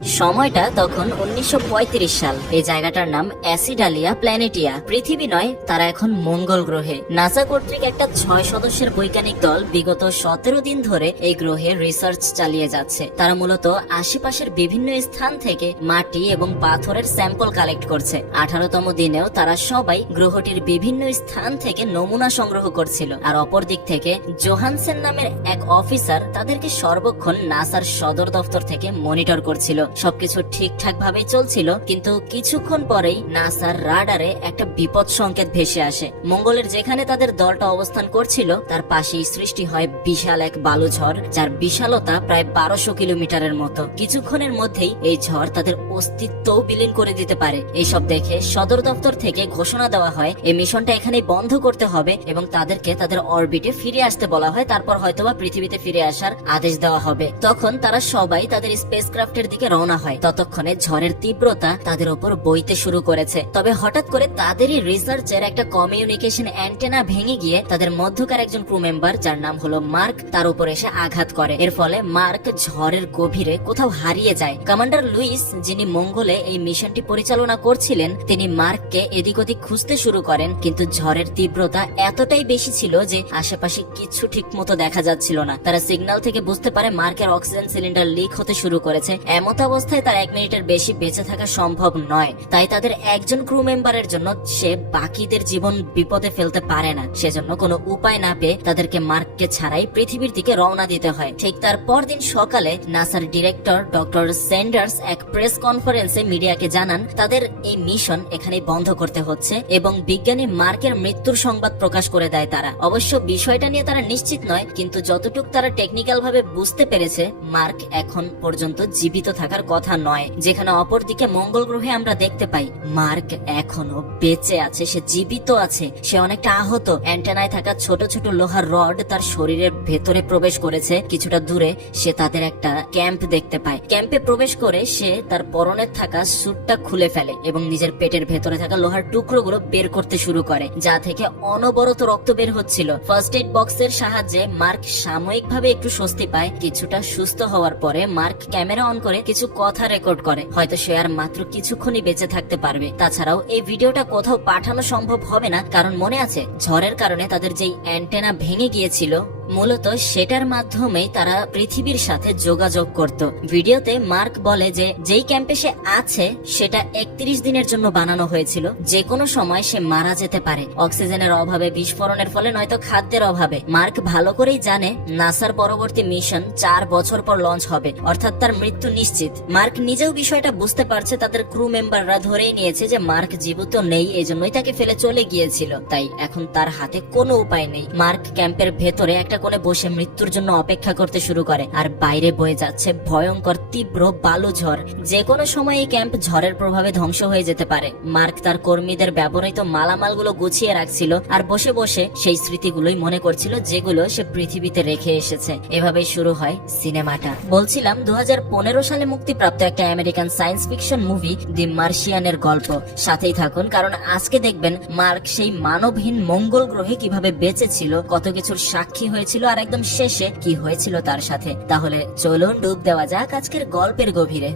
সময়টা তখন 1935 সাল। এই জায়গাটার নাম অ্যাসিডালিয়া প্ল্যানেটিয়া। পৃথিবী নয়, তারা এখন মঙ্গল গ্রহে। নাসা কর্তৃক একটা 6 সদস্যের বৈজ্ঞানিক দল বিগত 17 দিন ধরে এই গ্রহে রিসার্চ চালিয়ে যাচ্ছে। তারা মূলত আশেপাশের বিভিন্ন স্থান থেকে মাটি এবং পাথরের স্যাম্পল কালেক্ট করছে। 18তম দিনেও তারা সবাই গ্রহটির বিভিন্ন স্থান থেকে নমুনা সংগ্রহ করছিল। আর অপর দিক থেকে জোহানসেন নামের এক অফিসার তাদেরকে সর্বক্ষণ নাসার সদর দপ্তর থেকে মনিটর করছিল। সবকিছু ঠিকঠাক ভাবে চলছিল, কিন্তু কিছুক্ষণ পরেই নাসার রাডারে একটা বিপদ সংকেত ভেসে আসে। মঙ্গলের যেখানে তাদের দলটা অবস্থান করছিল তার পাশেই সৃষ্টি হয় বিশাল এক বালুঝড়, যার বিশালতা প্রায় 1200 কিলোমিটারের মতো। কিছুক্ষণের মধ্যেই এই ঝড় তাদের অস্তিত্বও বিলীন করে দিতে পারে। এইসব দেখে সদর দপ্তর থেকে ঘোষণা দেওয়া হয় এই মিশনটা এখানেই বন্ধ করতে হবে এবং তাদেরকে তাদের অরবিটে ফিরে আসতে বলা হয়। তারপর হয়তোবা পৃথিবীতে ফিরে আসার আদেশ দেওয়া হবে। তখন তারা সবাই তাদের স্পেসক্রাফটের দিকে রওনা হয়। ততক্ষণে ঝড়ের তীব্রতা তাদের উপর বইতে শুরু করেছে। তবে হঠাৎ করে তাদেরই রিসার্চের একটা কমিউনিকেশন অ্যান্টেনা ভেঙে গিয়ে তাদের মধ্যকার একজন ক্রু মেম্বার, যার নাম হলো মার্ক, তার উপর এসে আঘাত করে। এর ফলে মার্ক ঝড়ের গভীরে কোথাও হারিয়ে যায়। কমান্ডার লুইস, যিনি মঙ্গলে এই মিশনটি পরিচালনা করছিলেন, তিনি মার্ককে এদিক ওদিক খুঁজতে শুরু করেন, কিন্তু ঝড়ের তীব্রতা এতটাই বেশি ছিল যে আশেপাশে কিছু ঠিক মতো দেখা যাচ্ছিল না। তারা সিগন্যাল থেকে বুঝতে পারে মার্কের অক্সিজেন সিলিন্ডার লিক হতে শুরু করেছে। এমত অবস্থায় তার 1 মিনিটের বেশি বেঁচে থাকা সম্ভব নয়। তাই তাদের একজন ক্রু মেম্বারের জন্য সে বাকিদের জীবন বিপদে ফেলতে পারে না। সেজন্য কোনো উপায় না পেয়ে তাদেরকে মার্ককে ছাড়াই পৃথিবীর দিকে রওনা দিতে হয়। ঠিক তার পরদিন সকালে নাসার ডিরেক্টর ডক্টর স্যান্ডার্স এক প্রেস কনফারেন্সে মিডিয়াকে জানান তাদের এই মিশন এখানে বন্ধ করতে হচ্ছে এবং বিজ্ঞানী মার্কের মৃত্যুর সংবাদ প্রকাশ করে দেয় তারা। অবশ্য বিষয়টা নিয়ে তারা নিশ্চিত নয়, কিন্তু যতটুকু তারা টেকনিক্যাল ভাবে বুঝতে পেরেছে মার্ক এখন পর্যন্ত জীবিত থাকার কথা নয়। যেখানে অপরদিকে মঙ্গল গ্রহে আমরা দেখতে পাই মার্ক এখনো বেঁচে আছে, সে জীবিত আছে। সে অনেকটা আহত। অ্যান্টেনায় থাকা ছোট ছোট লোহার রড তার শরীরের ভেতরে প্রবেশ করেছে। কিছুটা দূরে সে তাদের একটা ক্যাম্প দেখতে পায়। ক্যাম্পে প্রবেশ করে সে তার পরনের থাকা স্যুটটা খুলে ফেলে এবং নিজের পেটের ভেতরে থাকা লোহার টুকরোগুলো বের করতে শুরু করে, যা থেকে অনবরত রক্ত বের হচ্ছিল। ফার্স্ট এইড বক্সের সাহায্যে মার্ক সাময়িকভাবে একটু স্বস্তি পায়। কিছুটা সুস্থ হওয়ার পরে মার্ক ক্যামেরা অন করে কিছু কথা রেকর্ড করে। হয়তো সে আর মাত্র কিছুক্ষণই বেঁচে থাকতে পারবে। তাছাড়াও এই ভিডিওটা কোথাও পাঠানো সম্ভব হবে না, কারণ মনে আছে ঝড়ের কারণে তাদের যেই অ্যান্টেনা ভেঙে গিয়েছিল, মূলত সেটার মাধ্যমেই তারা পৃথিবীর সাথে যোগাযোগ করত। ভিডিওতে মার্ক বলে যে যেই ক্যাম্পে সে আছে সেটা 31 দিনের জন্য বানানো হয়েছিল। যে কোনো সময় সে মারা যেতে পারে, অক্সিজেনের অভাবে, বিস্ফোরণের ফলে, নয়তো খাদ্যের অভাবে। মার্ক ভালো করেই জানে নাসার পরবর্তী মিশন 4 বছর পর লঞ্চ হবে, অর্থাৎ তার মৃত্যু নিশ্চিত। মার্ক নিজেও বিষয়টা বুঝতে পারছে। তাদের ক্রু মেম্বাররা ধরেই নিয়েছে যে মার্ক জীবিত নেই, এজন্যই তাকে ফেলে চলে গিয়েছিল। তাই এখন তার হাতে কোনো উপায় নেই। মার্ক ক্যাম্পের ভেতরে একটা কোণে বসে মৃত্যুর জন্য অপেক্ষা করতে শুরু করে। আর বাইরে বয়ে যাচ্ছে ভয়ঙ্কর তীব্র বালু ঝড়। যে কোনো সময় এই ক্যাম্প ঝড়ের প্রভাবে ধ্বংস হয়ে যেতে পারে। মার্ক তার কর্মীদের ব্যবহৃত মালামালগুলো গুছিয়ে রাখছিল আর বসে বসে সেই স্মৃতিগুলোই মনে করছিল যেগুলো সে পৃথিবীতে রেখে এসেছে। এভাবে শুরু হয় সিনেমাটা। বলছিলাম 2015 সালে মুক্তিপ্রাপ্ত একটা আমেরিকান সায়েন্স ফিকশন মুভি দি মার্শিয়ানের গল্প। সাথেই থাকুন, কারণ আজকে দেখবেন মার্ক সেই মানবহীন মঙ্গল গ্রহে কিভাবে বেঁচে ছিল, কত কিছুর সাক্ষী হয়েছিল, আর একদম শেষে কি হয়েছিল তার সাথে। তাহলে চলুন ডুব দেওয়া যাক আজকের গল্পের গভীরে।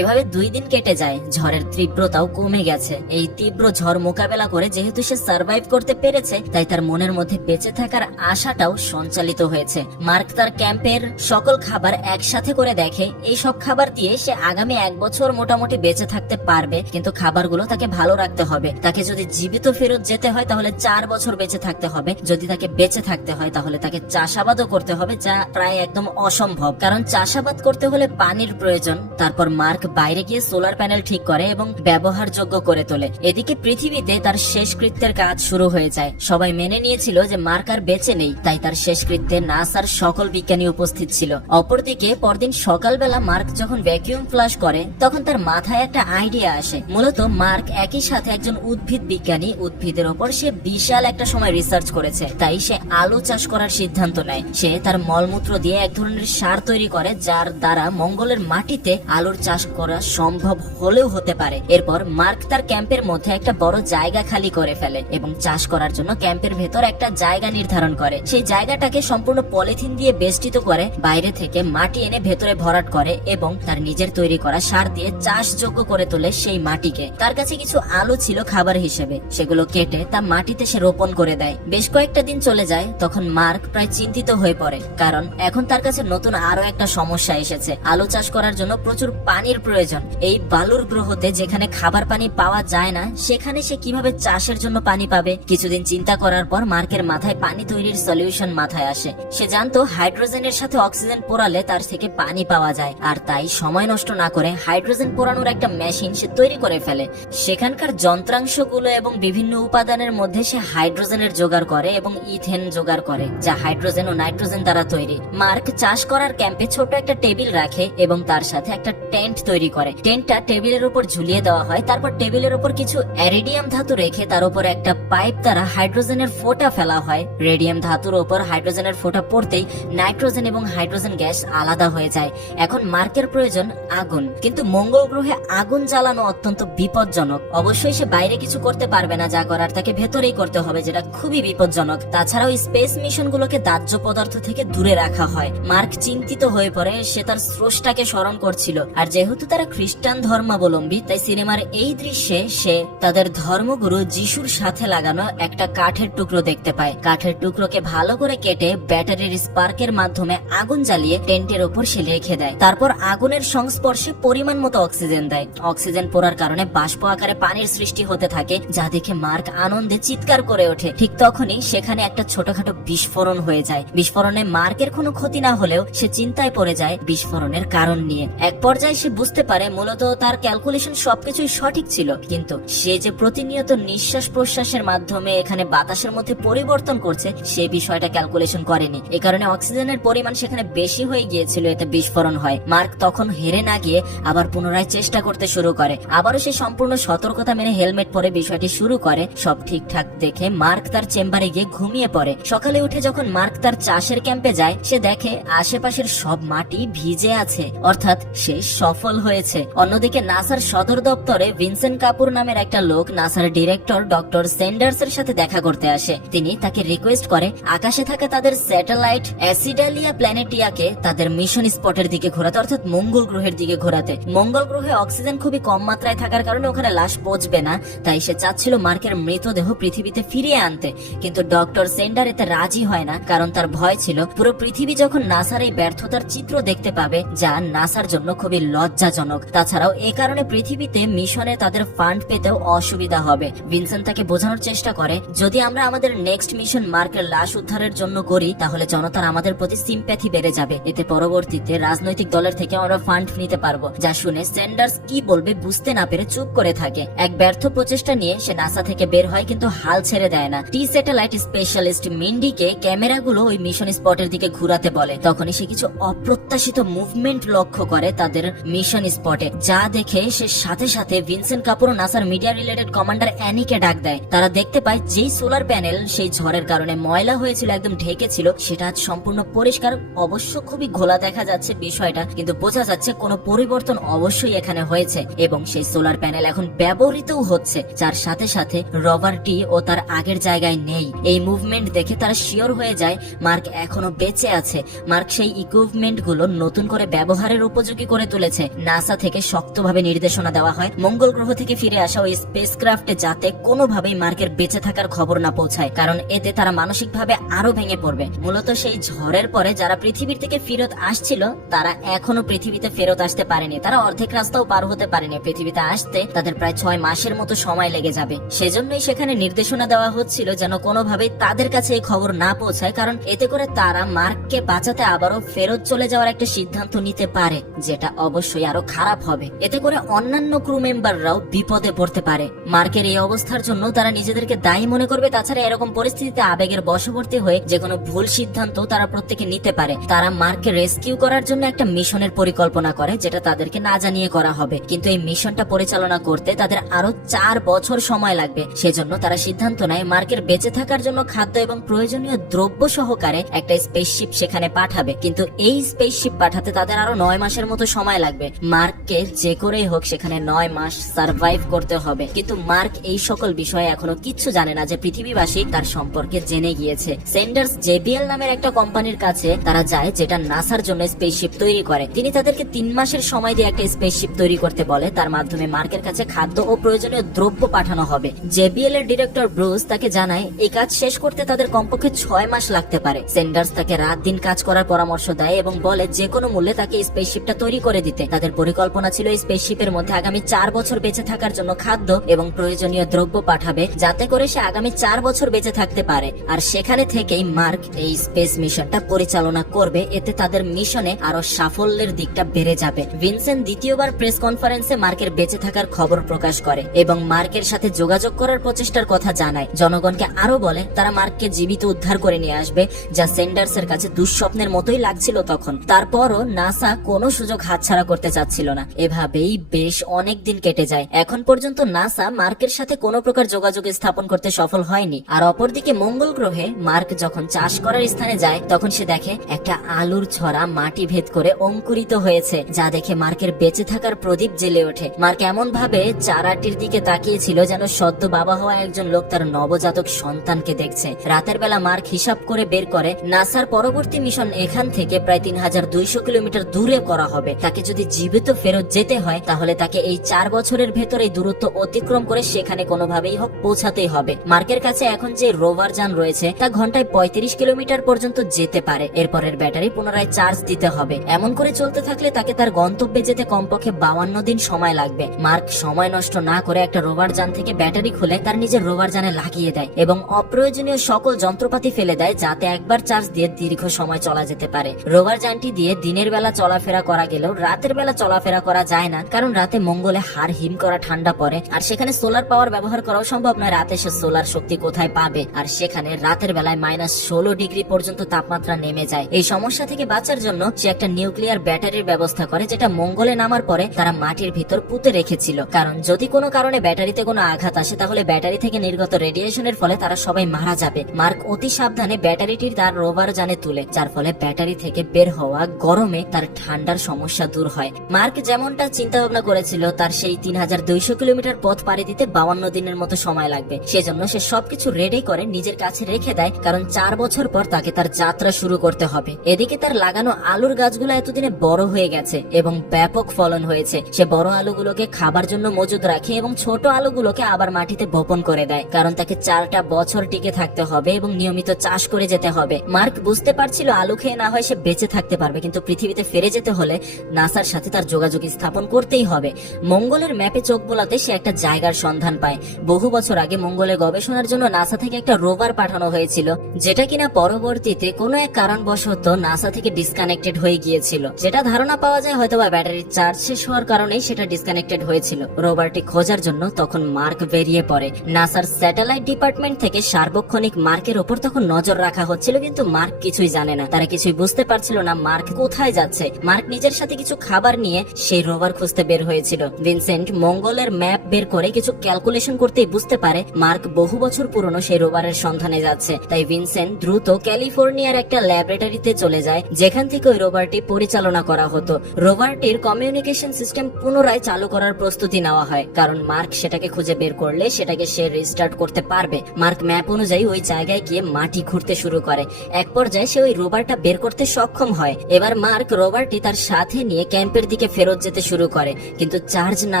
এভাবে 2 দিন কেটে যায়। ঝড়ের তীব্রতাও কমে গেছে। এই তীব্র ঝড় মোকাবেলা করে যেহেতু সে সার্ভাইভ করতে পেরেছে, তাই তার মনের মধ্যে বেঁচে থাকার আশাটাও সঞ্চালিত হয়েছে। মার্ক তার ক্যাম্পের সকল খাবার একসাথে করে দেখে। এই সব খাবার দিয়ে সে আগামী 1 বছর মোটামুটি বেঁচে থাকতে পারবে, কিন্তু খাবারগুলো তাকে ভালো রাখতে হবে। তাকে যদি জীবিত ফেরত যেতে হয় তাহলে 4 বছর বেঁচে থাকতে হবে। যদি তাকে বেঁচে থাকতে হয় তাহলে তাকে চাষাবাদও করতে হবে, যা প্রায় একদম অসম্ভব, কারণ চাষাবাদ করতে হলে পানির প্রয়োজন। তারপর মার্ক বাইরে গিয়ে সোলার প্যানেল ঠিক করে এবং ব্যবহারযোগ্য করে তোলে। এদিকে পৃথিবীতে তার শেষকৃত্যের কাজ শুরু হয়ে যায়। সবাই মেনে নিয়েছিল যে মার্ক আর বেঁচে নেই, তাই তার শেষকৃত্যে নাসার সকল বিজ্ঞানী উপস্থিত ছিল। অপরদিকে পরদিন সকালবেলা মার্ক যখন ভ্যাকিউম ফ্লাশ করে তখন তার মাথায় একটা আইডিয়া আসে। মূলত মার্ক একই সাথে একজন উদ্ভিদ বিজ্ঞানী। উদ্ভিদের ওপর সে বিশাল একটা সময় রিসার্চ করেছে, তাই সে আলু চাষ করার সিদ্ধান্ত নেয়। সে তার মলমূত্র দিয়ে এক ধরনের সার তৈরি করে, যার দ্বারা মঙ্গলের মাটিতে আলুর চাষ করা সম্ভব হলেও হতে পারে। এরপর মার্ক তার ক্যাম্পের মধ্যে একটা বড় জায়গা খালি করে ফেলে এবং চাষ করার জন্য ক্যাম্পের ভেতর একটা জায়গা নির্ধারণ করে। সেই জায়গাটাকে সম্পূর্ণ পলিথিন দিয়ে বেষ্টিত করে বাইরে থেকে মাটি এনে ভেতরে ভরাট করে এবং তার নিজের তৈরি করা সার দিয়ে চাষযোগ্য করে তোলে সেই মাটিকে। তার কাছে কিছু আলু ছিল খাবার হিসেবে, সেগুলো কেটে তা মাটিতে সে রোপণ করে দেয়। বেশ কয়েকটা দিন চলে যায়, তখন মার্ক প্রায় চিন্তিত হয়ে পড়ে, কারণ এখন তার কাছে নতুন আরো একটা সমস্যা এসেছে। আলু চাষ করার জন্য প্রচুর পানির প্রয়োজন। এই বালুর গ্রহতে যেখানে খাবার পানি পাওয়া যায় না, সেখানে সে কিভাবে চাষের জন্য পানি পাবে? কিছুদিন চিন্তা করার পর মার্কের মাথায় পানি তৈরির সলিউশন মাথায় আসে। সে জানতো হাইড্রোজেনের সাথে অক্সিজেন পোড়ালে তার থেকে পানি পাওয়া যায়, আর তাই সময় নষ্ট না করে হাইড্রোজেন পোড়ানোর একটা মেশিন সে তৈরি করে ফেলে। সেখানকার যন্ত্রাংশগুলো এবং বিভিন্ন উপাদানের মধ্যে সে হাইড্রোজেনের জোগাড় করে এবং ইথেন জোগাড় করে, যা হাইড্রোজেন ও নাইট্রোজেন দ্বারা তৈরি। মার্ক চাষ করার ক্যাম্পে ছোট একটা টেবিল রাখে এবং তার সাথে একটা টেন্ট তৈরি করে। টেন্টটা টেবিলের উপর ঝুলিয়ে দেওয়া হয়। তারপর টেবিলের উপর কিছু এরিডিয়াম ধাতু রেখে তার উপর একটা পাইপ দ্বারা হাইড্রোজেনের ফোঁটা ফেলা হয়। রেডিয়াম ধাতুর উপর হাইড্রোজেনের ফোঁটা পড়তেই নাইট্রোজেন এবং হাইড্রোজেন গ্যাস আলাদা হয়ে যায়। এখন মার্কের প্রয়োজন আগুন, কিন্তু মঙ্গল গ্রহে আগুন জ্বালানো অত্যন্ত বিপজ্জনক। অবশ্যই সে বাইরে কিছু করতে পারবে না, যা করার তাকে ভেতরেই করতে হবে, যেটা খুবই বিপজ্জনক। তাছাড়াও স্পেস মিশনগুলোকে দাহ্য পদার্থ থেকে দূরে রাখা হয়। মার্ক চিন্তিত হয়ে পড়ে। সে তার স্রষ্টাকে স্মরণ করছিল, আর যেহেতু তারা খ্রিস্টান ধর্মাবলম্বী, তাই সিনেমার এই দৃশ্যে সে তাদের ধর্মগুরু যিশুর সাথে লাগানো একটা কাঠের টুকরো দেখতে পায়। কাঠের টুকরোকে ভালো করে কেটে ব্যাটারির স্পার্কের মাধ্যমে আগুন জ্বালিয়ে টেন্টের উপর সে রেখে দেয়। তারপর আগুনের সংস্পর্শে পরিমাণ মতো অক্সিজেন দেয়। অক্সিজেন পড়ার কারণে বাষ্প আকারে পানির সৃষ্টি হতে থাকে, যা দেখে মার্ক আনন্দে চিৎকার করে ওঠে। ঠিক তখনই সেখানে একটা ছোটখাটো বিস্ফোরণ হয়ে যায়। বিস্ফোরণে মার্কের কোনো ক্ষতি না হলেও সে চিন্তায় পড়ে যায় বিস্ফোরণের কারণ নিয়ে। এক পর্যায়ে সে বুঝতে পারে মূলত তার ক্যালকুলেশন সবকিছুই সঠিক ছিল, কিন্তু সে যে প্রতিনিয়ত নিঃশ্বাস প্রশ্বাসের মাধ্যমে এখানে বাতাসের মধ্যে পরিবর্তন করছে, সে বিষয়টা ক্যালকুলেশন করেনি। এ কারণে অক্সিজেনের পরিমাণ সেখানে বেশি হয়ে গিয়েছিল, এতে বিস্ফোরণ হয়। মার্ক তখন হেরে না গিয়ে আবার পুনরায় চেষ্টা করতে শুরু করে। আবারও সে সম্পূর্ণ সতর্কতা মেনে হেলমেট পরে বিষয়টি শুরু করে। সব ঠিকঠাক দেখে মার্ক তার চেম্বারে গিয়ে ঘুমিয়ে পড়ে। সকালে উঠে যখন মার্ক তার চাষের ক্যাম্পে যায়, সে দেখে আশেপাশের সব মাটি ভিজে আছে, অর্থাৎ সে সফল হয়েছে। অন্যদিকে নাসার সদর দপ্তরে ভিনসেন্ট কাপুর নামের একটা লোক নাসার ডিরেক্টর ডক্টর সেন্ডার্স এর সাথে দেখা করতে আসে। তিনি তাকে রিকোয়েস্ট করে আকাশে থাকা তাদের স্যাটেলাইট অ্যাসিডালিয়া প্ল্যানেটিয়াকে তাদের মিশন স্পটের দিকে ঘোরাতে, অর্থাৎ মঙ্গল গ্রহের দিকে ঘোরাতে। মঙ্গল গ্রহে অক্সিজেন খুবই কম মাত্রায় থাকার কারণে ওখানে লাশ পৌঁছবে না, তাই সে চাচ্ছিল মার্কের মৃতদেহ পৃথিবীতে ফিরিয়ে আনতে। কিন্তু ডক্টর সেন্ডার এতে রাজি হয় না, কারণ তার ভয় ছিল পুরো পৃথিবী যখন নাসার এই ব্যর্থতার চিত্র দেখতে পাবে, যা নাসার জন্য খুবই লজ্জাজনক। তাছাড়াও এ কারণে পৃথিবীতে মিশনে তাদের ফান্ড পেতেও অসুবিধা হবে। ভিনসেন্ট তাকে বোঝানোর চেষ্টা করে, যদি আমরা আমাদের নেক্সট মিশন মার্কের লাশ উদ্ধারের জন্য করি, তাহলে জনতার আমাদের প্রতি সিম্প্যাথি বেড়ে যাবে। এতে পরবর্তীতে রাজনৈতিক দলের থেকে আমরা ফান্ড নিতে পারবো। যা শুনে সেন্ডার্স কি বলবে বুঝতে না পেরে চুপ করে থাকে। এক ব্যর্থ প্রচেষ্টা নিয়ে সে নাসা থেকে বের হয়, কিন্তু হাল ছেড়ে দেয় না। টি স্যাটেলাইট স্পেশালিস্ট মিন্ডিকে ক্যামেরাগুলো ওই মিশন স্পটের দিকে ঘুরাতে বলে। তখনই সে কিছু অপ্রত্যাশিত মুভমেন্ট লক্ষ্য করে তাদের মিশন স্পটে, যা দেখে সে সাথে সাথে ভিনসেন্ট কাপুর ও নাসার মিডিয়া রিলেটেড কমান্ডার অ্যানিকে ডাক দেয়। তারা দেখতে পায় যেই সোলার প্যানেল সেই ঝড়ের কারণে ময়লা হয়েছিল, একদম ঢেকেছিল, সেটা আজ সম্পূর্ণ পরিষ্কার। অবশ্য খুবই ঘোলা দেখা যাচ্ছে বিষয়টা, কিন্তু বোঝা যাচ্ছে কোনো পরিবর্তন অবশ্যই এখানে হয়েছে এবং সেই সোলার প্যানেল এখন ব্যবহৃতও হচ্ছে, যার সাথে সাথে রবার্টি ও তার আগের জায়গায় নেই। এই মুভমেন্ট দেখে তারা শিওর হয়ে যায় মার্ক এখনো বেঁচে আছে। মার্ক সেই ইকুইপমেন্ট গুলো নতুন করে ব্যবহারের উপযোগী করে তুলেছে। নাসা থেকে শক্তভাবে নির্দেশনা দেওয়া হয় মঙ্গল গ্রহ থেকে ফিরে আসা ওই স্পেসক্রাফটে যাতে কোনোভাবেই মার্কের বেঁচে থাকার খবর না পৌঁছায়, কারণ এতে তারা মানসিকভাবে আরো ভেঙে পড়বে। মূলত সেই ঝড়ের পরে যারা পৃথিবীর থেকে ফেরত আসছিল, তারা এখনো পৃথিবীতে ফেরত আসতে পারেনি। তারা অর্ধেক রাস্তাও পার হতে পারেনি। পৃথিবীতে আসতে তাদের প্রায় 6 মাসের মতো সময় লেগে যাবে। সেজন্যই সেখানে নির্দেশনা দেওয়া হচ্ছিল যেন কোনোভাবেই তাদের কাছে এই খবর না পৌঁছায়, কারণ এতে করে তারা মার্ককে বাঁচাতে আবারও ফেরত চলে যাওয়ার একটা সিদ্ধান্ত নিতে পারে, যেটা অবশ্যই আরো খারাপ হবে। এতে করে অন্যান্য ক্রু মেম্বাররাও বিপদে পড়তে পারে। মার্কের এই অবস্থার জন্য তারা নিজেদেরকে দায়ী মনে করবে। তাছাড়া এরকম পরিস্থিতিতে আবেগের বশবর্তী হয়ে যে কোনো ভুল সিদ্ধান্ত তারা প্রত্যেকে নিতে পারে। তারা মার্ককে রেস্কিউ করার জন্য একটা মিশনের পরিকল্পনা করে, যেটা তাদেরকে না জানিয়ে করা হবে। কিন্তু এই মিশনটা পরিচালনা করতে তাদের আরো 4 বছর সময় লাগবে। সেজন্য তারা সিদ্ধান্ত নেয় মার্কের বেঁচে থাকার জন্য খাদ্য এবং প্রয়োজনীয় দ্রব্য সহকারে একটা স্পেসশিপ সেখানে পাঠাবে। কিন্তু এই স্পেসশিপ পাঠাতে তাদের আরো 9 মাসের মতো সময় লাগবে। মার্ককে যে করেই হোক সেখানে 9 মাস সার্ভাইভ করতে হবে। কিন্তু মার্ক এই সকল বিষয়ে এখনো কিচ্ছু জানে না যে পৃথিবীবাসী তার সম্পর্কে জেনে গিয়েছে। সেন্ডার্স জেবিএল নামের একটা কোম্পানির কাছে তারা যায় যেটা নাসার জন্য স্পেসশিপ তৈরি করে। তিনি তাদেরকে 3 মাসের সময় দিয়ে একটা স্পেসশিপ তৈরি করতে বলে, তার মাধ্যমে মার্কের কাছে খাদ্য ও প্রয়োজনীয় দ্রব্য পাঠানো হবে। জেবিএল এর ডিরেক্টর ব্রুস তাকে জানায় এই কাজ শেষ করতে তাদের কমপক্ষে 6 মাস লাগতে পারে। সেন্ডার্স তাকে রাত দিন কাজ করার পরামর্শ দেয় এবং বলে যে কোনো মূল্যে তাকে স্পেসশিপটা তৈরি করে দিতে। তাদের পরিকল্পনা ছিল এই স্পেসশিপের মধ্যে আগামী 4 বছর বেঁচে থাকার জন্য খাদ্য এবং প্রয়োজনীয় দ্রব্য পাঠাবে, যাতে করে সে আগামী 4 বছর বেঁচে থাকতে পারে। আর সেখানে থেকেই মার্ক এই স্পেস মিশনটা পরিচালনা করবে। এতে তাদের মিশনে আরো সাফল্যের দিকটা বেড়ে যাবে। ভিনসেন্ট দ্বিতীয়বার প্রেস কনফারেন্সে মার্কের বেঁচে থাকার খবর প্রকাশ করে এবং মার্কের সাথে যোগাযোগ করার প্রচেষ্টার কথা জানায়। জনগণকে আরো বলে তারা মার্ককে জীবিত উদ্ধার করে নিয়ে আসবে, যা সেন্ডার্স এর কাছে দুঃস্বপ্নের মতোই লাগছিল তখন। তারপরও নাসা কোনো সুযোগ হাতছাড়া করতে চাচ্ছিল না। এভাবেই বেশ অনেক দিন কেটে যায়। এখন পর্যন্ত নাসা মার্কের সাথে কোনো প্রকার যোগাযোগ স্থাপন করতে সফল হয়নি। আর অপরদিকে মঙ্গল গ্রহে মার্ক যখন চাষ করার স্থানে যায় তখন সে দেখে একটা আলুর ছড়া মাটি ভেদ করে অঙ্কুরিত হয়েছে, যা দেখে মার্কের বেঁচে থাকার প্রদীপ জ্বেলে ওঠে। মার্ক এমন ভাবে চারাটির দিকে তাকিয়েছিল যেন সদ্য বাবা হওয়া একজন লোক তার নবজাতক সন্তানকে দেখছে। রাতের বেলা মার্ক হিসাব করে বের করে নাসার পরবর্তী মিশন এখান থেকে প্রায় 3200 কিলোমিটার দূরে করা হবে। তাকে যদি জীবিত ফেরত যেতে হয় তাহলে তাকে এই 4 বছরের ভেতরে দূরত্ব অতিক্রম করে সেখানে কোনোভাবেই হোক পৌঁছাতেই হবে। মার্কের কাছে এখন যে রোভার যান রয়েছে তা ঘন্টায় 35 কিলোমিটার পর্যন্ত যেতে পারে। এরপরের ব্যাটারি পুনরায় চার্জ দিতে হবে। এমন করে চলতে থাকলে তাকে তার গন্তব্যে যেতে কমপক্ষে 52 দিন সময় লাগবে। মার্ক সময় নষ্ট না করে একটা রোভার যান থেকে ব্যাটারি খুলে তার নিজের রোভার যানে লাগিয়ে দেয় এবং অপ্রয়োজনীয় সকল যন্ত্রপাতি ফেলে দেয়, যাতে একবার চার্জ দিয়ে দীর্ঘ সময় চলা যেতে পারে। রোভার যানটি দিয়ে দিনের বেলা চলাফেরা করা গেলেও রাতের বেলা চলাফেরা করা যায় না, কারণ রাতে মঙ্গলে হাড় হিম করা ঠান্ডা পড়ে আর সেখানে সোলার পাওয়ার ব্যবহার করাও সম্ভব নয়। রাতে সে সোলার শক্তি কোথায় পাবে? আর সেখানে রাতের বেলায় -16 ডিগ্রি পর্যন্ত তাপমাত্রা নেমে যায়। এই সমস্যা থেকে বাঁচার জন্য সে একটা নিউক্লিয়ার ব্যাটারির ব্যবস্থা করে, যেটা মঙ্গলে নামার পরে তারা মাটির ভিতর পুঁতে রেখেছিল, কারণ যদি কোনো কারণে ব্যাটারিতে কোনো আঘাত আসে তাহলে ব্যাটারি থেকে নির্গত রেডিয়েশনের ফলে তারা সবাই মারা যাবে। মার্ক অতি সাবধানে ব্যাটারিটির তার রোভার যানে তুলে, যার ফলে ব্যাটারি থেকে বের হওয়া গরমে তার ঠান্ডার সমস্যা দূর হয়। মার্ক যেমনটা চিন্তা ভাবনা করেছিল তার সেই 3200 কিলোমিটার পথ পাড়ি দিতে 52 দিনের মতো সময় লাগবে। সেজন্য সে সবকিছু রেডি করে নিজের কাছে রেখে দেয়, কারণ 4 বছর পর তাকে তার যাত্রা শুরু করতে হবে। এদিকে তার লাগানো আলুর গাছগুলো এতদিনে বড় হয়ে গেছে এবং ব্যাপক ফলন হয়েছে। সে বড় আলুগুলোকে খাবার জন্য মজুদ রাখে এবং ছোট আলুগুলোকে আবার মাটিতে বপন করে দেয়, কারণ তাকে 4টা বছর টিকে থাকতে হবে এবং নিয়মিত চাষ করে যেতে হবে। মার্ক বুঝতে পারছিল আলু খেয়ে না হয় সে বেঁচে থাকতে পারবে, কিন্তু পৃথিবীতে ফিরে যেতে হলে নাসার সাথে তার যোগাযোগ স্থাপন করতেই হবে। মঙ্গলের ম্যাপে চোখ বোলাতে সে একটা জায়গার সন্ধান পায়। বহু বছর আগে মঙ্গলে গবেষণার জন্য নাসা থেকে একটা রোভার পাঠানো হয়েছিল, যেটা কিনা পরবর্তীতে কোনো এক কারণবশত নাসা থেকে ডিসকানেক্টেড হয়ে গিয়েছিল। যেটা ধারণা পাওয়া যায় হয়তোবা ব্যাটারির চার্জ শেষ হওয়ার কারণেই সেটা ডিসকানেক্টেড হয়েছিল। রোভারটি খোঁজার জন্য তখন মার্ক বেরিয়ে পড়ে। নাসার স্যাটেলাইট ডিপার্টমেন্ট থেকে সার্বক্ষণিক মার্কের ওপর তখন নজর রাখা হচ্ছিল, কিন্তু মার্ক কিছুই জানে না। তারা কিছুই বুঝতে পারছিল না মার্ক কোথায় যাচ্ছে। মার্ক নিজের সাথে কিছু খাবার নিয়ে সেই রোভার খুঁজতে বের হয়েছিল। ভিনসেন্ট মঙ্গলের ম্যাপ বের করে কিছু ক্যালকুলেশন করতেই বুঝতে পারে মার্ক বহু বছর পুরনো সেই রোভারের সন্ধানে যাচ্ছে। তাই ভিনসেন্ট দ্রুত ক্যালিফোর্নিয়ার একটা ল্যাবরেটরিতে চলে যায়, যেখান থেকে ওই রোভারটি পরিচালনা করা হতো। রোভারটির কমিউনিকেশন সিস্টেম পুনরায় চালু করার প্রস্তুতি নেওয়া হয়, কারণ মার্ক সেটাকে খুঁজে বের করলে সেটাকে সে রিস্টার্ট করতে পারবে। মার্ক ম্যাপ অনুযায়ী ওই জায়গায় গিয়ে মাটি খুঁড়তে শুরু করে। এক পর্যায়ে সে ওই রোভারটা বের করতে সক্ষম হয়। এবার মার্ক রোভারটি তার সাথে নিয়ে ক্যাম্পের দিকে ফেরত যেতে শুরু করে, কিন্তু চার্জ না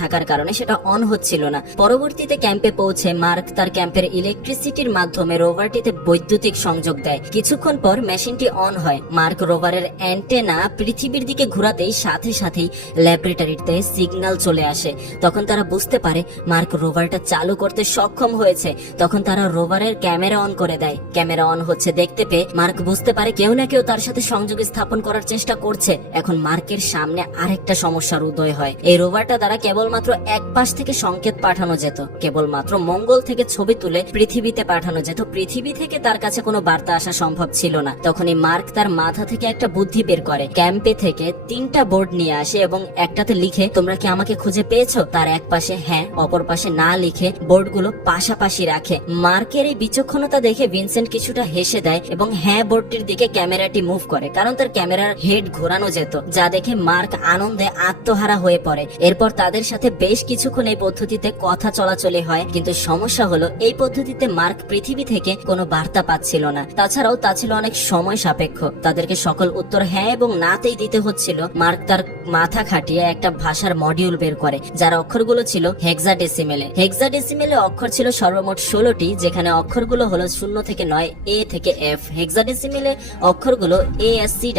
থাকার কারণে সেটা অন হচ্ছিল না। পরবর্তীতে ক্যাম্পে পৌঁছে মার্ক তার ক্যাম্পের ইলেকট্রিসিটির মাধ্যমে রোভারটিতে বৈদ্যুতিক সংযোগ দেয়। কিছুক্ষণ পর মেশিনটি অন হয়। মার্ক রোভারের অ্যান্টেনা পৃথিবীর দিকে ঘোরাতেই সাথে সাথেই ল্যাবরেটরিতে সিগন্যাল চলে আসে। তখন তারা বুঝতে পারে মার্ক রোভারটা চালু করতে সক্ষম হয়েছে। তখন তারা রোভারের ক্যামেরা অন করে দেয়। ক্যামেরা অন হচ্ছে দেখতে পেয়ে মার্ক বুঝতে পারে কেউ না কেউ তার সাথে সংযোগ স্থাপন করার চেষ্টা করছে। এখন মার্কের সামনে আরেকটা সমস্যার উদয় হয়। এই রোভারটা দ্বারা কেবলমাত্র এক পাশ থেকে সংকেত পাঠানো যেত, কেবলমাত্র মঙ্গল থেকে ছবি তুলে পৃথিবীতে পাঠানো যেত। পৃথিবী থেকে তার কাছে কোনো বার্তা আসা সম্ভব ছিল না। তখনই মার্ক তার মাথা থেকে একটা বুদ্ধি বের করে। ক্যাম্পে থেকে 3টা বোর্ড নিয়ে আসে এবং একটাতে লিখে তোমরা কি আমাকে খুঁজে পেয়েছো, তার এক পাশে হ্যাঁ, অপর পাশে না লিখে বোর্ডগুলো পাশাপাশি রাখে। মার্কের এই বিচক্ষণতা দেখে ভিনসেন্ট কিছুটা হেসে দেয় এবং হ্যাঁ বোর্ডটির দিকে ক্যামেরাটি মুভ করে, কারণ তার ক্যামেরার হেড ঘোরানো যেত, যা দেখে মার্ক আনন্দে আত্মহারা হয়ে পড়ে। এরপর তাদের সাথে বেশ কিছুক্ষণ এই পদ্ধতিতে কথা চলাচলি হয়, কিন্তু সমস্যা হলো এই পদ্ধতিতে মার্ক পৃথিবী থেকে কোনো বার্তা পাচ্ছিল না। তাছাড়াও তা ছিল অনেক সময় সাপেক্ষ, তাদেরকে সকল উত্তর হ্যাঁ এবং নাতেই দিতে হচ্ছিল। মার্ক তার মাথা খাটিয়ে একটা ভাষার মডিউল বের করে, যার অক্ষরগুলো ছিল হেক্সাডেসিমেলে। হেক্সাডেসিমেলে অক্ষর ছিল সর্বমোট 16টি, যেখানে অক্ষরগুলো হলো 0 থেকে 9, এ থেকে এফ। হেক্সাডেসিমেলে অক্ষরগুলো ASCII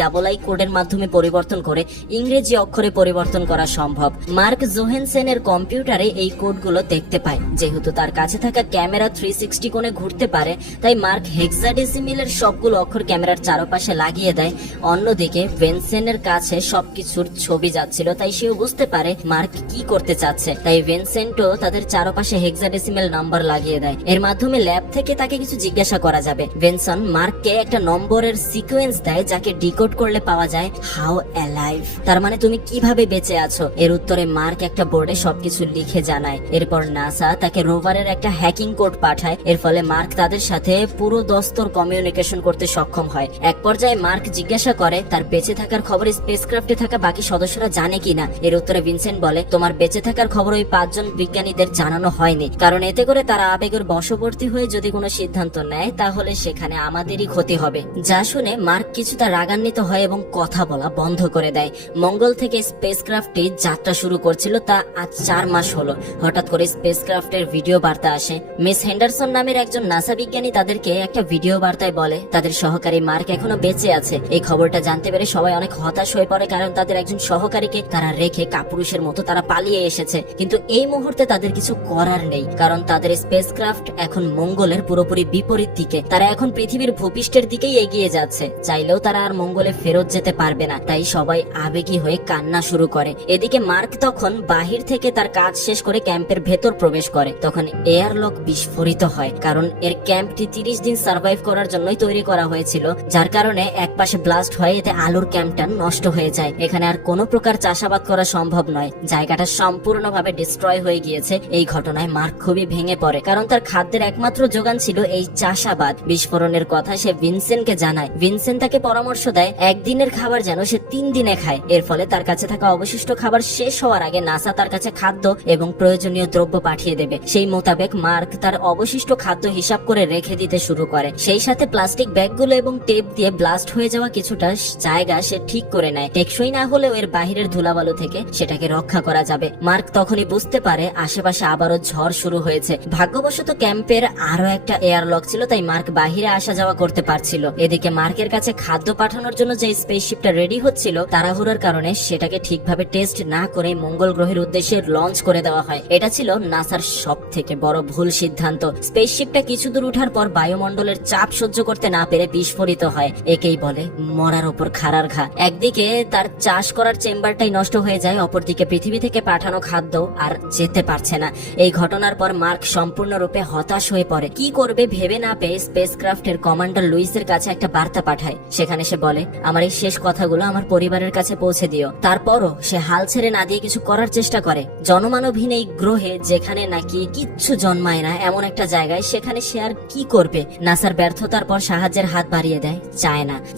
কোডের মাধ্যমে পরিবর্তন করে ইংরেজি অক্ষরে পরিবর্তন করা সম্ভব। মার্ক জোহেনসেনের কম্পিউটারে এই কোডগুলো দেখতে পায়। যেহেতু তার কাছে থাকা ক্যামেরা 360 কোণে ঘুরতে পারে, তাই মার্ক হেক্সাডেসিমেলের সবগুলো অক্ষর ক্যামেরার চারপাশে লাগিয়ে দেয়। অন্যদিকে ভিনসেন্টের কাছে সবকিছুর ছবি যাচ্ছিল, তাই সেও বুঝতে পারে মার্ক কি করতে চাচ্ছে। তাই ভিনসেন্টও তাদের চারপাশে হেক্সাডেসিমেল নাম্বার লাগিয়ে দেয়। এর মাধ্যমে ল্যাব থেকে তাকে কিছু জিজ্ঞাসা করা যাবে। ভিনসন মার্ককে একটা নম্বরের সিকোয়েন্স দেয়, যাকে ডিকোড করলে পাওয়া যায় হাউ অ্যালাইভ, তার মানে তুমি কিভাবে বেঁচে আছো। এর উত্তরে মার্ক একটা বোর্ডে সবকিছু লিখে জানায়। এরপর নাসা তাকে রোভারের একটা হ্যাকিং কোড পাঠায়। এর ফলে মার্ক তাদের সাথে পুরো দস্তর কমিউনিকেশন করতে সক্ষম হয়। এক পর্যায়ে মার্ক জিজ্ঞাসা করে তার বেঁচে থাকার খবর স্পেসক্রাফটে থাকা বাকি সদস্যরা জানে কিনা। এর উত্তরে ভিনসেন্ট বলে তোমার বেঁচে থাকার খবর ওই 5 জন বিজ্ঞানীদের জানানো হয়নি, কারণ এতে করে তারা আবেগের বশবর্তী হয়ে যদি কোনো সিদ্ধান্ত নেয় তাহলে সেখানে আমাদেরই ক্ষতি হবে। যা শুনে মার্ক কিছুটা রাগান্বিত হয় এবং কথা বলা বন্ধ করে দেয়। মঙ্গল থেকে স্পেসক্রাফটটি যাত্রা শুরু করছিল, তা আজ 4 মাস হলো। হঠাৎ করে স্পেসক্রাফটের ভিডিও বার্তা আসে। মিস হেন্ডারসন নামের একজন নাসা বিজ্ঞানী তাদেরকে একটা ভিডিও বার্তায় বলে তাদের সহকারী মার্ক এখনো বেঁচে আছে। এই খবরটা জানতে পেরে সবাই অনেক হতাশ হয়ে পড়ে, কারণ তাদের একজন সহকারীকে তারা রেখে কাপুরুষের মতো তারা পালিয়ে এসেছে। কিন্তু এই মুহূর্তে তাদের কিছু করার নেই, কারণ তাদের স্পেসক্রাফট এখন মঙ্গলের পুরোপুরি বিপরীত দিকে। তারা এখন পৃথিবীর ভূপৃষ্ঠের দিকেই এগিয়ে যাচ্ছে। চাইলেও তারা আর মঙ্গলে ফেরত যেতে পারবে না, তাই সবাই আবেগী হয়ে কান্না শুরু করে। এদিকে মার্ক তখন বাহির থেকে তার কাজ শেষ করে ক্যাম্পের ভেতর প্রবেশ করে। তখন এয়ারলক বিস্ফোরিত হয়, কারণ এর ক্যাম্পটি 30 দিন সার্ভাইভ করার জন্যই তৈরি করা হয়েছিল, যার কারণে এক পাশে ব্লাস্ট হয়। এতে আলুর ক্যাম্পটা নষ্ট হয়ে যায়। এখানে আর কোনো প্রকার চাষাবাদ করা সম্ভব নয়, জায়গাটা সম্পূর্ণভাবে ডিস্ট্রয় হয়ে গিয়েছে। এই ঘটনায় মার্ক খুবই ভেঙে পড়ে, কারণ তার খাদ্যের একমাত্র যোগান ছিল এই চাষাবাদ। বিস্ফোরণের কথা সে ভিনসেন্টকে জানায়। ভিনসেন্ট তাকে পরামর্শ দেয় একদিনের খাবার যেন সে 3 দিনে খায়। এর ফলে তার কাছে থাকা অবশিষ্ট খাবার শেষ হওয়ার আগে নাসা তার কাছে খাদ্য এবং প্রয়োজনীয় দ্রব্য পাঠিয়ে দেবে। সেই মোতাবেক মার্ক তার অবশিষ্ট খাদ্য হিসাব করে রেখে দিতে শুরু করে। সেই সাথে প্লাস্টিক ব্যাগগুলো এবং টেপ দিয়ে ব্লাস্ট হয়ে যাওয়া কিছুটা জায়গা সে ঠিক করে নেয়। টেকসই না হলেও এর বাহিরের ধুলাবালু থেকে সেটাকে রক্ষা করা যাবে। মার্ক তখনই বুঝতে পারে আশেপাশে আবারও ঝড় শুরু হয়েছে। ভাগ্যবশত ক্যাম্পের আরো একটা এয়ারলক ছিল, তাই মার্ক বাহিরে আসা যাওয়া করতে পারছিল। এদিকে মার্কের কাছে খাদ্য পাঠানোর জন্য যে স্পেসশিপটা রেডি হচ্ছিল, তাড়াহুড়োর কারণে সেটাকে ঠিকভাবে টেস্ট না করে মঙ্গল গ্রহের উদ্দেশ্যে লঞ্চ করে দেওয়া হয়। এটা ছিল নাসার সব থেকে বড় ভুল সিদ্ধান্ত। স্পেসশিপটা কিছু দূর উঠার পর বায়ুমণ্ডলের চাপ সহ্য করতে না পেরে বিস্ফোরিত হয়। একেই বলে মরার উপর খাড়ার ঘা। একদিকে তার চাষ করার চেম্বারটাই নষ্ট হয়ে যায়, অপরদিকে পৃথিবী থেকে পাঠানো খাদ্য আর যেতে পারছে না। এই ঘটনার পর মার্ক সম্পূর্ণরূপে হতাশ হয়ে পড়ে। কি করবে ভেবে না পেয়ে স্পেসক্রাফটের কমান্ডার লুইসের কাছে একটা বার্তা পাঠায়। সেখানে সে বলে আমার এই শেষ কথাগুলো আমার পরিবারের কাছে পৌঁছে দিও। তারপরও সে হাল ছেড়ে না দিয়ে কিছু করার চেষ্টা করে। জনমানবহীন এই গ্রহে, যেখানে নাকি কিচ্ছু জন্মায় না, এমন একটা জায়গায় সেখানে সে আর কি করবে। নাসার ব্যর্থতার পর সাহায্যের হাত বাড়িয়ে দেয়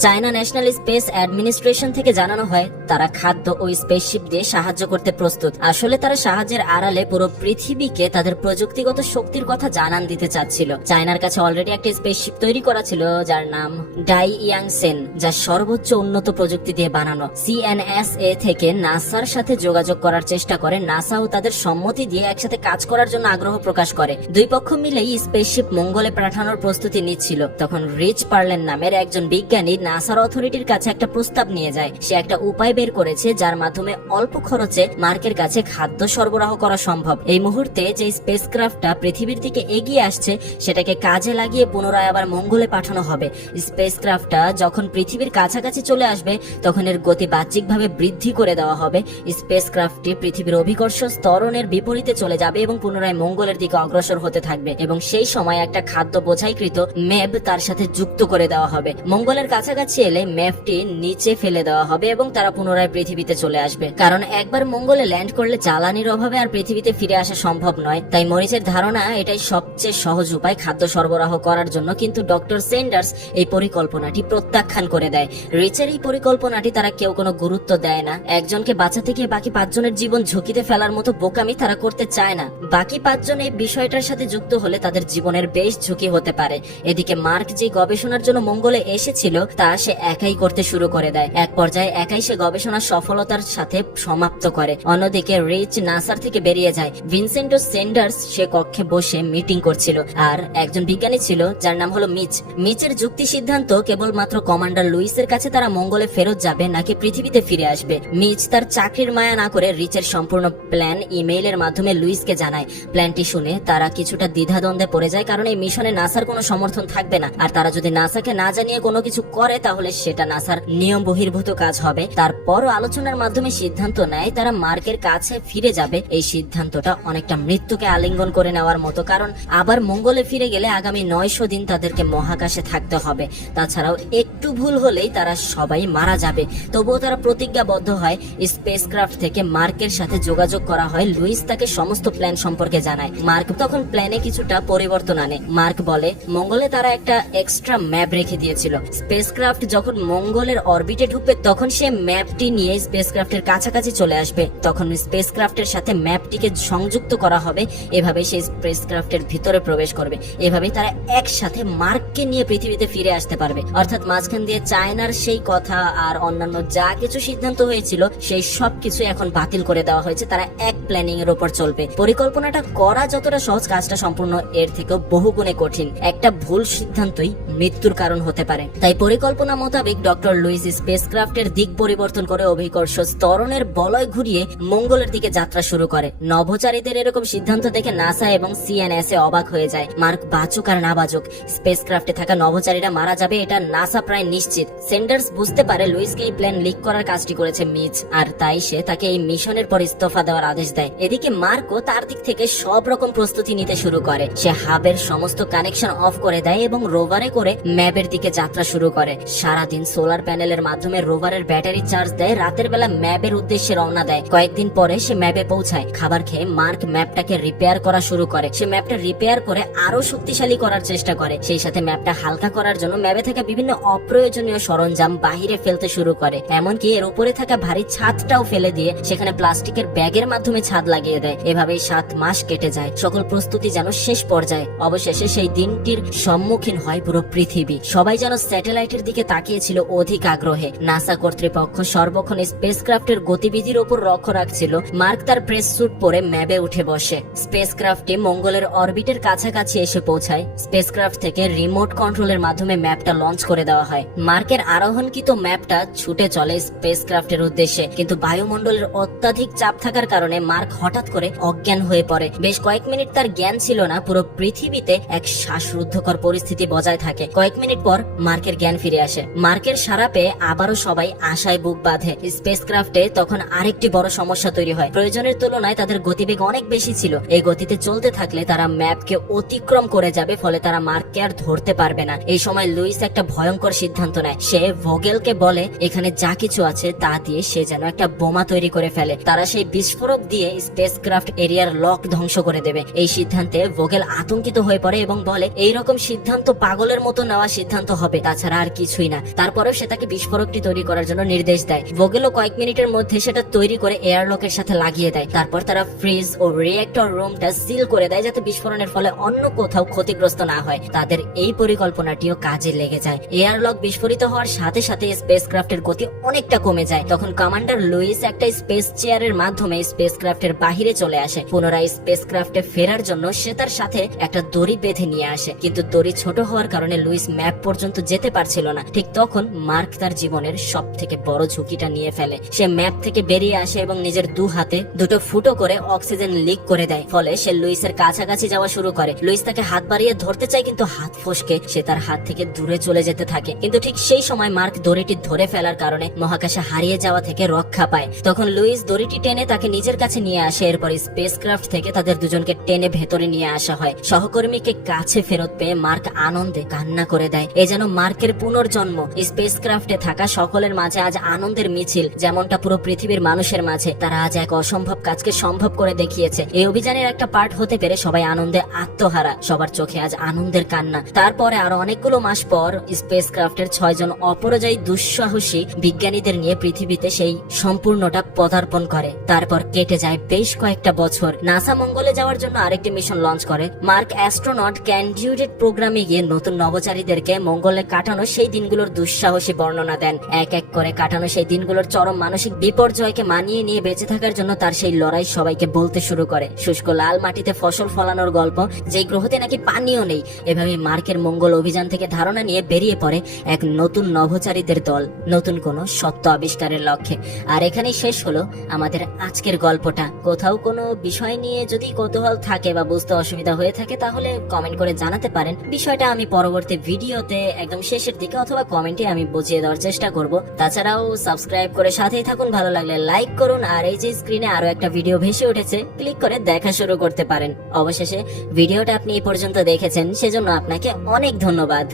চায়না ন্যাশনাল স্পেস অ্যাডমিনিস্ট্রেশন থেকে জানানো হয় তারা খাদ্য ও স্পেসশিপ দিয়ে সাহায্য করতে প্রস্তুত। আসলে তারা সাহায্যের আড়ালে পুরো পৃথিবীকে তাদের প্রযুক্তিগত শক্তির কথা জানান দিতে চাচ্ছিল। চায়নার কাছে অলরেডি একটা স্পেসশিপ তৈরি করা ছিল, যার নাম ডাই ইয়াংসেন, যা সর্বোচ্চ উন্নত প্রযুক্তি দিয়ে বানানো। CNSA থেকে নাসার সাথে যোগাযোগ করার চেষ্টা করে। নাসাও তাদের সম্মতি দিয়ে একসাথে কাজ করার জন্য আগ্রহ প্রকাশ করে। দুই পক্ষ মিলেই স্পেসশিপ মঙ্গলে পাঠানোর প্রস্তুতি নিচ্ছিল। তখন রিচ পার্লেন নামের একজন বিজ্ঞানী নাসার অথরিটির কাছে একটা প্রস্তাব নিয়ে যায়। সে একটা উপায় বের করেছে যার মাধ্যমে অল্প খরচে মার্কের কাছে খাদ্য সরবরাহ করা সম্ভব। এই মুহূর্তে যে স্পেসক্রাফটটা পৃথিবীর দিকে এগিয়ে আসছে, সেটাকে কাজে লাগিয়ে পুনরায় আবার মঙ্গলে পাঠানো হবে। স্পেসক্রাফটটা যখন পৃথিবীর কাছাকাছি চলে আসবে, তখন এর গতি বাহ্যিকভাবে বৃদ্ধি করে দেওয়া হবে। স্পেসক্রাফটটি পৃথিবীর অভিকর্ষ ত্বরণের বিপরীতে চলে যাবে এবং পুনরায় মঙ্গলের দিকে অগ্রসর হতে থাকবে। এবং সেই সময় একটা খাদ্য বোঝাইকৃত মেব তার সাথে যুক্ত করে দেওয়া হবে। মঙ্গলের কাছাকাছি এলে মেবটি নিচে ফেলে দেওয়া হবে এবং তারা পুনরায় পৃথিবীতে চলে আসবে। কারণ একবার মঙ্গলে ল্যান্ড করলে জ্বালানির অভাবে আর পৃথিবীতে ফিরে আসা সম্ভব নয়। তাই মরিচের ধারণা এটাই সবচেয়ে সহজ উপায় খাদ্য সরবরাহ করার জন্য। কিন্তু ডক্টর সেন্ডার্স এই পরিকল্পনাটি প্রত্যাখ্যান করে দেয়। রিচের এই পরিকল্পনাটি তারা কেউ কোনো গুরুত্ব দেয় চায় না, একজনকে বাঁচাতে গিয়ে বাকি 5 জনের জীবন ঝুঁকিতে ফেলার মতো বোকামি তারা করতে চায় না। বাকি 5 জন এই বিষয়টার সাথে যুক্ত হলে তাদের জীবনের বেশ ঝুঁকি হতে পারে। এদিকে মার্ক যে গবেষণার জন্য মঙ্গলে এসেছিল তা সে একাই করতে শুরু করে দেয়। এক পর্যায়ে একাই সে গবেষণা সফলতার সাথে সমাপ্ত করে। অন্যদিকে রিচ নাসার থেকে বেরিয়ে যায়। ভিনসেন্টো সেন্ডার্স সে কক্ষে বসে মিটিং করছিল, আর একজন বিজ্ঞানী ছিল যার নাম হলো মিচ। মিচের যুক্তি সিদ্ধান্ত কেবলমাত্র কমান্ডার লুইসের কাছে তারা মঙ্গলে ফেরত যাবে নাকি পৃথিবীতে ফিরে আসবে। মিচ তার চাকরির মায়া না করে রিচের সম্পূর্ণ প্ল্যান ইমেইলের মাধ্যমে লুইসকে জানায়। প্ল্যানটি শুনে তারা কিছুটা দ্বিধাদ্বন্দ্বে পড়ে যায়, কারণ এই মিশনে নাসার কোনো সমর্থন থাকবে না, আর তারা যদি নাসাকে না জানিয়ে কোনো কিছু করে তাহলে সেটা নাসার নিয়ম বহির্ভূত কাজ হবে। তারপরও আলোচনার মাধ্যমে সিদ্ধান্ত নেয় তারা মার্কের কাছে ফিরে যাবে। এই সিদ্ধান্তটা অনেকটা মৃত্যুকে আলিঙ্গন করে নেওয়ার মতো, কারণ আবার মঙ্গলে ফিরে গেলে আগামী 900 দিন তাদেরকে মহাকাশে থাকতে হবে। তাছাড়াও একটু ভুল হলেই তারা সবাই মারা যাবে। তবুও তারা প্রতিজ্ঞাবদ্ধ হয়। স্পেসক্রাফট থেকে মার্কের সাথে যোগাযোগ করা হয়। লুইস তাকে সমস্ত প্ল্যান সম্পর্কে জানায়। মার্ক তখন প্ল্যানে কিছুটা পরিবর্তন আনে। মার্ক বলে মঙ্গলে তারা একটা এক্সট্রা ম্যাপ রেখে দিয়েছিল। স্পেসক্রাফট যখন মঙ্গলের অরবিটে ঢুকবে তখন সে ম্যাপটি নিয়ে স্পেসক্রাফটের কাছাকাছি চলে আসবে। তখন স্পেসক্রাফটের সাথে ম্যাপটিকে সংযুক্ত করা হবে। এভাবে সে স্পেসক্রাফটের ভিতরে প্রবেশ করবে। এভাবে তারা একসাথে মার্ককে নিয়ে পৃথিবীতে ফিরে আসতে পারবে। অর্থাৎ মাঝখান দিয়ে চায়নার সেই কথা আর অন্যান্য যা কিছু সিদ্ধান্ত হয়েছিল সেই সব কিছু এখন বাতিল করে দেওয়া হয়েছে। তারা এক প্ল্যানিং এর উপর চলবে। পরিকল্পনাটা করা যতটা সহজ, কাজটা সম্পূর্ণ এর থেকেও বহুগুণে কঠিন। একটা ভুল সিদ্ধান্তই মৃত্যুর কারণ হতে পারে। তাই পরিকল্পনা মোতাবেক ডক্টর লুইস স্পেসক্রাফটের দিক পরিবর্তন করে অভিকর্ষ ত্বরণের বলয় ঘুরিয়ে মঙ্গলের দিকে যাত্রা শুরু করে। নভোচারীদের এরকম সিদ্ধান্ত দেখে নাসা এবং সিএনএসএ অবাক হয়ে যায়। মার্ক বাঁচুক আর না বাঁচুক, স্পেসক্রাফটে থাকা নভোচারীরা মারা যাবে এটা নাসা প্রায় নিশ্চিত। সেন্ডার্স বুঝতে পারে লুইসকে এই প্ল্যান লিক করার কাজটি করেছে মিচ, আর তাই সে তাকে এই মিশনের পর ইস্তফা দেওয়ার আদেশ দেয়। এদিকে মার্কও তার দিক থেকে সব রকম প্রস্তুতি নিতে শুরু করে। সে হাবের সমস্ত কানেকশন অফ করে দেয় এবং রোভারে করে ম্যাপের দিকে যাত্রা শুরু করে। সারাদিন সোলার প্যানেলের মাধ্যমে রোভারের ব্যাটারি চার্জ দেয়। রাতের বেলা ম্যাপের উদ্দেশ্যে রওনা দেয়। কয়েকদিন পরে সে ম্যাপে পৌঁছায়। খাবার খেয়ে মার্ক ম্যাপটাকে রিপেয়ার করা শুরু করে। সে ম্যাপটা রিপেয়ার করে আরো শক্তিশালী করার চেষ্টা করে। সেই সাথে ম্যাপটা হালকা করার জন্য ম্যাপে থাকা বিভিন্ন অপ্রয়োজনীয় সরঞ্জাম বাহিরে ফেলতে শুরু করে। এমনকি এর উপরে থাকা ভারী ছাদটাও ফেলে দিয়ে সেখানে প্লাস্টিকের ব্যাগের মাধ্যমে ছাদ লাগিয়ে দেয়। এভাবেই 7 মাস কেটে যায়। সকল প্রস্তুতি যেন শেষ পর্যায়ে। অবশেষে সেই দিনটির সম্মুখীন হয় পুরো পৃথিবী। সবাই যেন স্যাটেলাইটের দিকে তাকিয়েছিল অধিক আগ্রহে। নাসা কর্তৃপক্ষ সর্বক্ষণ স্পেসক্রাফটের গতিবিধির উপর লক্ষ্য রাখছিল। মার্ক তার প্রেস স্যুট পরে ম্যাপে উঠে বসে। স্পেসক্রাফটটি মঙ্গলের অরবিটের কাছাকাছি এসে পৌঁছায়। স্পেসক্রাফট থেকে রিমোট কন্ট্রোলের মাধ্যমে ম্যাপটা লঞ্চ করে দেওয়া হয়। মার্কের আরোহণকৃত ম্যাপটা ছুটে চলে স্পেসক্রাফটের উদ্দেশ্যে, কিন্তু বায়ুমণ্ডলের অত্যাধিক চাপ থাকার কারণে মার্ক হঠাৎ করে অজ্ঞান হয়ে পড়ে। বেশ কয়েক মিনিট তার জ্ঞান ছিল না। পুরো পৃথিবীতে এক শ্বাসরুদ্ধকর পরিস্থিতি বজায় থাকে। কয়েক মিনিট পর মার্কের জ্ঞান ফিরে আসে। মার্কের সাড়া পেয়ে আবারও সবাই আশায় বুক বাঁধে। স্পেসক্রাফটে তখন আরেকটি বড় সমস্যা তৈরি হয়। প্রয়োজনের তুলনায় তাদের গতিবেগ অনেক বেশি ছিল। এই গতিতে চলতে থাকলে তারা ম্যাপকে অতিক্রম করে যাবে, ফলে তারা মার্ককে আর ধরতে পারবে না। এই সময় লুইস একটা ভয়ঙ্কর সিদ্ধান্ত নেয়। সে ভোগেলকে বলে এখানে যা কিছু আছে তা দিয়ে সে যেন একটা বোমা তৈরি করে ফেলে। তারা সেই বিস্ফোরক দিয়ে স্পেসক্রাফট এরিয়ার লক ধ্বংস করে দেবে। এই সিদ্ধান্তে ভোগেল আতঙ্কিত হয়ে পড়ে এবং বলে এইরকম সিদ্ধান্ত পাগলের মতো নেওয়া সিদ্ধান্ত হবে, তাছাড়া আর কিছুই না। তারপরেও সে তাকে বিস্ফোরকটি তৈরি করার জন্য নির্দেশ দেয়। ভোগেলও কয়েক মিনিটের মধ্যে সেটা তৈরি করে এয়ারলকের সাথে লাগিয়ে দেয়। তারপর তারা ফ্রিজ ও রিয়েক্টর রুমটা সিল করে দেয় যাতে বিস্ফোরণের ফলে অন্য কোথাও ক্ষতিগ্রস্ত না হয়। তাদের এই পরিকল্পনাটিও কাজে লেগে যায়। এয়ারলক বিস্ফোরিত হওয়ার সাথে সাথে স্পেসক্রাফটের গতি অনেকটা কমে যায়। তখন কমান্ডার লুইস একটা স্পেস চেয়ারের মাধ্যমে স্পেসক্রাফটের বাহিরে চলে আসে। পুনরায় স্পেসক্রাফটে ফেরার জন্য সে তার সাথে একটা দড়ি বেঁধে নিয়ে আসে, কিন্তু দড়ি ছোট হওয়ার কারণে লুইস ম্যাপ পর্যন্ত যেতে পারছিল না। ঠিক তখন মার্ক তার জীবনের সব থেকে বড় ঝুঁকিটা নিয়ে ফেলে। সে ম্যাপ থেকে বেরিয়ে আসে এবং নিজের 2 হাতে দুটো ফুটো করে অক্সিজেন লিক করে দেয়। ফলে সে লুইসের কাছাকাছি যাওয়া শুরু করে। লুইস তাকে হাত বাড়িয়ে ধরতে চায়, কিন্তু হাত ফসকে সে তার হাত থেকে দূরে চলে যেতে থাকে। কিন্তু ঠিক সেই সময় মার্ক দড়িটি ধরে ফেলার কারণে মহাকাশে হারিয়ে যাওয়া থেকে রক্ষা পায়। তখন লুইস দড়িটি টেনে তাকে নিজের কাছে নিয়ে আসে। এরপর স্পেসক্রাফট থেকে তাদের দুজনকে টেনে ভেতরে নিয়ে আসা হয়। সহকর্মীকে কাছে ফেরত পেয়ে মার্ক আনন্দে কান্না করে দেয়। এ যেন মার্কের পুনর্জন্ম। স্পেসক্রাফটে থাকা সকলের মাঝে আজ আনন্দের মিছিল, যেমনটা পুরো পৃথিবীর মানুষের মাঝে। তারা আজ এক অসম্ভব কাজকে সম্ভব করে দেখিয়েছে। এই অভিযানের একটা পার্ট হতে পেরে সবাই আনন্দে আত্মহারা। সবার চোখে আজ আনন্দের কান্না। তারপরে আরো অনেকগুলো মাস পর স্পেসক্রাফটের 6 জন অপরাজয়ী দুঃসাহসী বিজ্ঞানীদের নিয়ে পৃথিবী পৃথিবীতে সেই সম্পূর্ণটা পদার্পণ করে। তারপর কেটে যায় বেশ কয়েকটা বছর। নাসা মঙ্গলে যাওয়ার জন্য আরেকটি মিশন লঞ্চ করে। মার্ক অ্যাস্ট্রোনট ক্যান্ডিডেট প্রোগ্রামে গিয়ে নতুন নভোচারীদেরকে মঙ্গলে কাটানো সেই দিনগুলোর দুঃসাহসী বর্ণনা দেন। এক এক করে কাটানো সেই দিনগুলোর চরম মানসিক বিপর্যয়কে মানিয়ে নিয়ে বেঁচে থাকার জন্য তার সেই লড়াই সবাইকে বলতে শুরু করে। শুষ্ক লাল মাটিতে ফসল ফলানোর গল্প, যেই গ্রহতে নাকি পানিও নেই। এভাবে মার্কের মঙ্গল অভিযান থেকে ধারণা নিয়ে বেরিয়ে পড়ে এক নতুন নভোচারীদের দল, নতুন কোনো সত্য আবিষ্কারের লক্ষ্যে। আর এখানেই শেষ হলো আমাদের আজকের গল্পটা। কোথাও কোনো বিষয় নিয়ে যদি কৌতূহল থাকে বা বুঝতে অসুবিধা হয়ে থাকে তাহলে কমেন্ট করে জানাতে পারেন। বিষয়টা আমি পরবর্তী ভিডিওতে একদম শেষের দিকে অথবা কমেন্টে আমি বুঝিয়ে দেওয়ার চেষ্টা করব। তাছাড়াও সাবস্ক্রাইব করে সাথেই থাকুন, ভালো লাগলে লাইক করুন, আর এই যে স্ক্রিনে আরো একটা ভিডিও ভেসে উঠেছে ক্লিক করে দেখা শুরু করতে পারেন। অবশেষে ভিডিওটা আপনি এই পর্যন্ত দেখেছেন, সেজন্য আপনাকে অনেক ধন্যবাদ।